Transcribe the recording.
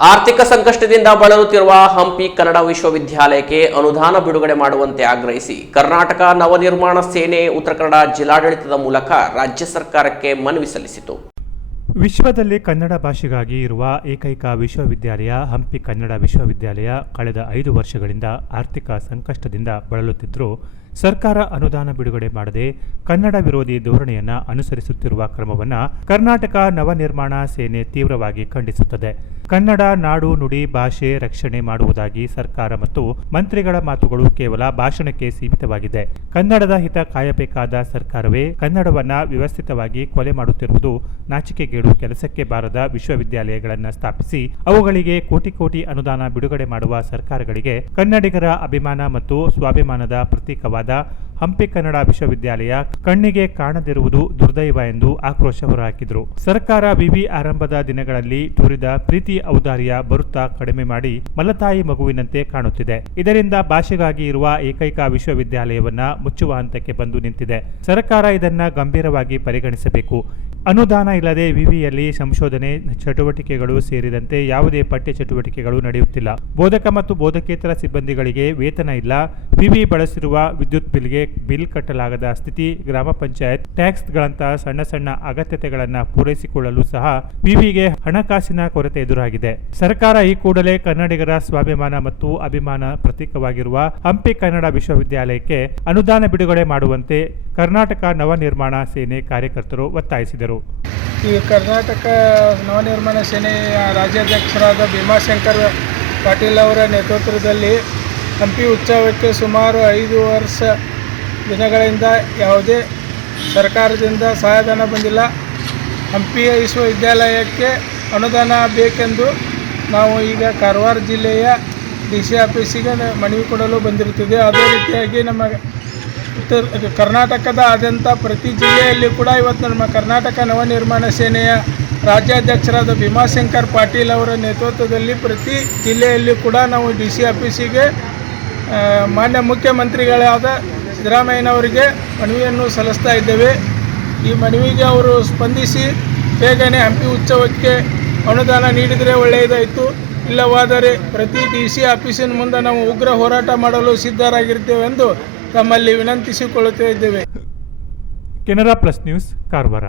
ಆರ್ಥಿಕ ಸಂಕಷ್ಟದಿಂದ ಬಳಲುತ್ತಿರುವ ಹಂಪಿ ಕನ್ನಡ ವಿಶ್ವವಿದ್ಯಾಲಯಕ್ಕೆ ಅನುದಾನ ಬಿಡುಗಡೆ ಮಾಡುವಂತೆ ಆಗ್ರಹಿಸಿ ಕರ್ನಾಟಕ ನವನಿರ್ಮಾಣ ಸೇನೆ ಉತ್ತರ ಕನ್ನಡ ಜಿಲ್ಲಾಡಳಿತದ ಮೂಲಕ ರಾಜ್ಯ ಸರ್ಕಾರಕ್ಕೆ ಮನವಿ ಸಲ್ಲಿಸಿತು. ವಿಶ್ವದಲ್ಲಿ ಕನ್ನಡ ಭಾಷೆಗಾಗಿ ಇರುವ ಏಕೈಕ ವಿಶ್ವವಿದ್ಯಾಲಯ ಹಂಪಿ ಕನ್ನಡ ವಿಶ್ವವಿದ್ಯಾಲಯ ಕಳೆದ ಐದು ವರ್ಷಗಳಿಂದ ಆರ್ಥಿಕ ಸಂಕಷ್ಟದಿಂದ ಬಳಲುತ್ತಿದ್ದರೂ ಸರ್ಕಾರ ಅನುದಾನ ಬಿಡುಗಡೆ ಮಾಡದೆ ಕನ್ನಡ ವಿರೋಧಿ ಧೋರಣೆಯನ್ನು ಅನುಸರಿಸುತ್ತಿರುವ ಕ್ರಮವನ್ನು ಕರ್ನಾಟಕ ನವನಿರ್ಮಾಣ ಸೇನೆ ತೀವ್ರವಾಗಿ ಖಂಡಿಸುತ್ತದೆ. ಕನ್ನಡ ನಾಡು ನುಡಿ ಭಾಷೆ ರಕ್ಷಣೆ ಮಾಡುವುದಾಗಿ ಸರ್ಕಾರ ಮತ್ತು ಮಂತ್ರಿಗಳ ಮಾತುಗಳು ಕೇವಲ ಭಾಷಣಕ್ಕೆ ಸೀಮಿತವಾಗಿದೆ. ಕನ್ನಡದ ಹಿತ ಕಾಯಬೇಕಾದ ಸರ್ಕಾರವೇ ಕನ್ನಡವನ್ನ ವ್ಯವಸ್ಥಿತವಾಗಿ ಕೊಲೆ ಮಾಡುತ್ತಿರುವುದು ನಾಚಿಕೆಗೇಡು ಕೆಲಸಕ್ಕೆ ಬಾರದ ವಿಶ್ವವಿದ್ಯಾಲಯಗಳನ್ನು ಸ್ಥಾಪಿಸಿ ಅವುಗಳಿಗೆ ಕೋಟಿ ಕೋಟಿ ಅನುದಾನ ಬಿಡುಗಡೆ ಮಾಡುವ ಸರ್ಕಾರಗಳಿಗೆ ಕನ್ನಡಿಗರ ಅಭಿಮಾನ ಮತ್ತು ಸ್ವಾಭಿಮಾನದ ಪ್ರತೀಕವಾದ ಹಂಪಿ ಕನ್ನಡ ವಿಶ್ವವಿದ್ಯಾಲಯ ಕಣ್ಣಿಗೆ ಕಾಣದಿರುವುದು ದುರ್ದೈವ ಎಂದು ಆಕ್ರೋಶ ಹೊರಹಾಕಿದರು. ಸರ್ಕಾರ ವಿವಿ ಆರಂಭದ ದಿನಗಳಲ್ಲಿ ತೋರಿದ ಪ್ರೀತಿ ಔದಾರ್ಯ ಬರುತ್ತಾ ಕಡಿಮೆ ಮಾಡಿ ಮಲತಾಯಿ ಮಗುವಿನಂತೆ ಕಾಣುತ್ತಿದೆ. ಇದರಿಂದ ಭಾಷೆಗಾಗಿ ಇರುವ ಏಕೈಕ ವಿಶ್ವವಿದ್ಯಾಲಯವನ್ನ ಮುಚ್ಚುವ ಹಂತಕ್ಕೆ ಬಂದು ನಿಂತಿದೆ. ಸರ್ಕಾರ ಇದನ್ನ ಗಂಭೀರವಾಗಿ ಪರಿಗಣಿಸಬೇಕು. ಅನುದಾನ ಇಲ್ಲದೆ ವಿವಿಯಲ್ಲಿ ಸಂಶೋಧನೆ, ಚಟುವಟಿಕೆಗಳು ಸೇರಿದಂತೆ ಯಾವುದೇ ಪಠ್ಯ ಚಟುವಟಿಕೆಗಳು ನಡೆಯುತ್ತಿಲ್ಲ. ಬೋಧಕ ಮತ್ತು ಬೋಧಕೇತರ ಸಿಬ್ಬಂದಿಗಳಿಗೆ ವೇತನ ಇಲ್ಲ. ವಿವಿ ಬಳಸಿರುವ ವಿದ್ಯುತ್ ಬಿಲ್ಗೆ ಬಿಲ್ ಕಟ್ಟಲಾಗದ ಸ್ಥಿತಿ ಗ್ರಾಮ ಪಂಚಾಯತ್ ಟ್ಯಾಕ್ಸ್ಗಳಂತಹ ಸಣ್ಣ ಸಣ್ಣ ಅಗತ್ಯತೆಗಳನ್ನು ಪೂರೈಸಿಕೊಳ್ಳಲು ಸಹ ವಿವಿಗೆ ಹಣಕಾಸಿನ ಕೊರತೆ ಎದುರಾಗಿದೆ. ಸರ್ಕಾರ ಈ ಕೂಡಲೇ ಕನ್ನಡಿಗರ ಸ್ವಾಭಿಮಾನ ಮತ್ತು ಅಭಿಮಾನ ಪ್ರತೀಕವಾಗಿರುವ ಹಂಪಿ ಕನ್ನಡ ವಿಶ್ವವಿದ್ಯಾಲಯಕ್ಕೆ ಅನುದಾನ ಬಿಡುಗಡೆ ಮಾಡುವಂತೆ ಕರ್ನಾಟಕ ನವನಿರ್ಮಾಣ ಸೇನೆ ಕಾರ್ಯಕರ್ತರು ಒತ್ತಾಯಿಸಿದರು. ಈ ಕರ್ನಾಟಕ ನವನಿರ್ಮಾಣ ಸೇನೆಯ ರಾಜ್ಯಾಧ್ಯಕ್ಷರಾದ ಭೀಮಾಶಂಕರ್ ಪಾಟೀಲ್ ಅವರ ನೇತೃತ್ವದಲ್ಲಿ ಹಂಪಿ ಉತ್ಸವಕ್ಕೆ ಸುಮಾರು ಐದು ವರ್ಷ ದಿನಗಳಿಂದ ಯಾವುದೇ ಸರ್ಕಾರದಿಂದ ಸಹಾಯಧನ ಬಂದಿಲ್ಲ. ಹಂಪಿ ವಿಶ್ವವಿದ್ಯಾಲಯಕ್ಕೆ ಅನುದಾನ ಬೇಕೆಂದು ನಾವು ಈಗ ಕಾರವಾರ ಜಿಲ್ಲೆಯ ಡಿ ಸಿ ಆಫೀಸಿಗೆ ಮನವಿ ಕೊಡಲು ಬಂದಿರುತ್ತದೆ. ಅದೇ ರೀತಿಯಾಗಿ ನಮ್ಮ ಉತ್ತರ, ಕರ್ನಾಟಕದ ಆದ್ಯಂತ ಪ್ರತಿ ಜಿಲ್ಲೆಯಲ್ಲಿ ಕೂಡ ಇವತ್ತು ನಮ್ಮ ಕರ್ನಾಟಕ ನವನಿರ್ಮಾಣ ಸೇನೆಯ ರಾಜ್ಯಾಧ್ಯಕ್ಷರಾದ ಭೀಮಾಶಂಕರ್ ಪಾಟೀಲ್ ಅವರ ನೇತೃತ್ವದಲ್ಲಿ ಪ್ರತಿ ಜಿಲ್ಲೆಯಲ್ಲಿ ಕೂಡ ನಾವು ಡಿ ಸಿ ಆಫೀಸಿಗೆ ಮಾನ್ಯ ಮುಖ್ಯಮಂತ್ರಿಗಳಾದ ಸಿದ್ದರಾಮಯ್ಯನವರಿಗೆ ಮನವಿಯನ್ನು ಸಲ್ಲಿಸ್ತಾ ಇದ್ದೇವೆ. ಈ ಮನವಿಗೆ ಅವರು ಸ್ಪಂದಿಸಿ ಬೇಗನೆ ಹಂಪಿ ಉತ್ಸವಕ್ಕೆ ಅನುದಾನ ನೀಡಿದರೆ ಒಳ್ಳೆಯದಾಯಿತು. ಇಲ್ಲವಾದರೆ ಪ್ರತಿ ಡಿ ಸಿ ಆಫೀಸಿನ ಮುಂದೆ ನಾವು ಉಗ್ರ ಹೋರಾಟ ಮಾಡಲು ಸಿದ್ಧರಾಗಿರ್ತೇವೆ ಎಂದು ತಮ್ಮಲ್ಲಿ ವಿನಂತಿಸಿಕೊಳ್ಳುತ್ತಿದ್ದೇವೆ ಕೆನರಾ ಪ್ಲಸ್ ನ್ಯೂಸ್ ಕಾರವಾರ.